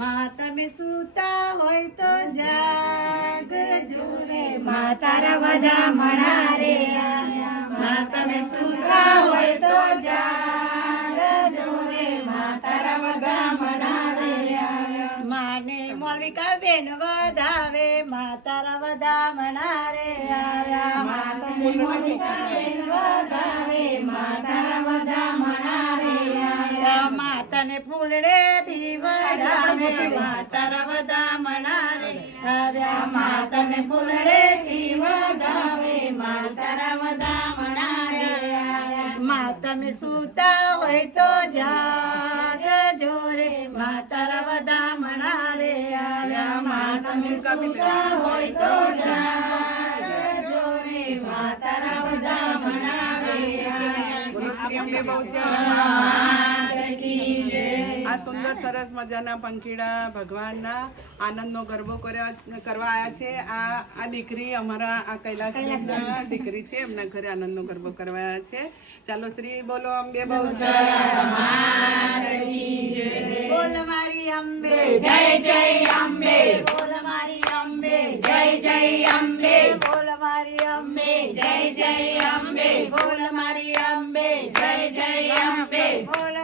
માં તમે સૂતા હોય તો જાગજો રે, માં તારા વધામણા રે આવ્યા. માં તમે સૂતા હોય તો જાગજો રે, માં તારા વધામણા રે આવ્યા. માને મોલિકા બેન વધાવે, માં તારા વધામણા રે આવ્યા. માને મોલિકા બેન વધાવે, માં તારા વધામણા રે આવ્યા. માતાને ફૂલડેથી વધાવે, માં તારા વધામણા રે આવ્યા. માતાને ફૂલડેથી વધાવે, માં તારા વધામણા રે આવ્યા. માં તમે સૂતા હોય તો જાગજો રે, માં તારા વધામણા રે આવ્યા. માં તમે સૂતા હોય તો જાગજો રે, માં તારા વધામણા રે આવ્યા. બોલો શ્રી અંબે બહુચર. આ સુંદર સરસ મજાના પંખીડા ભગવાનના આનંદનો ગરબો કરવા આવ્યા છે. આ દીકરી અમારા આ કૈલાસના દીકરી છે, એમના ઘરે આનંદનો ગરબો કરવા આવ્યા છે. ચાલો શ્રી બોલો અંબે બહુચર. બોલ મારી અંબે જય જય અંબે, બોલ મારી અંબે જય જય અંબે, બોલ મારી અંબે જય જય અંબે, બોલ મારી અંબે જય જય અંબે, બોલ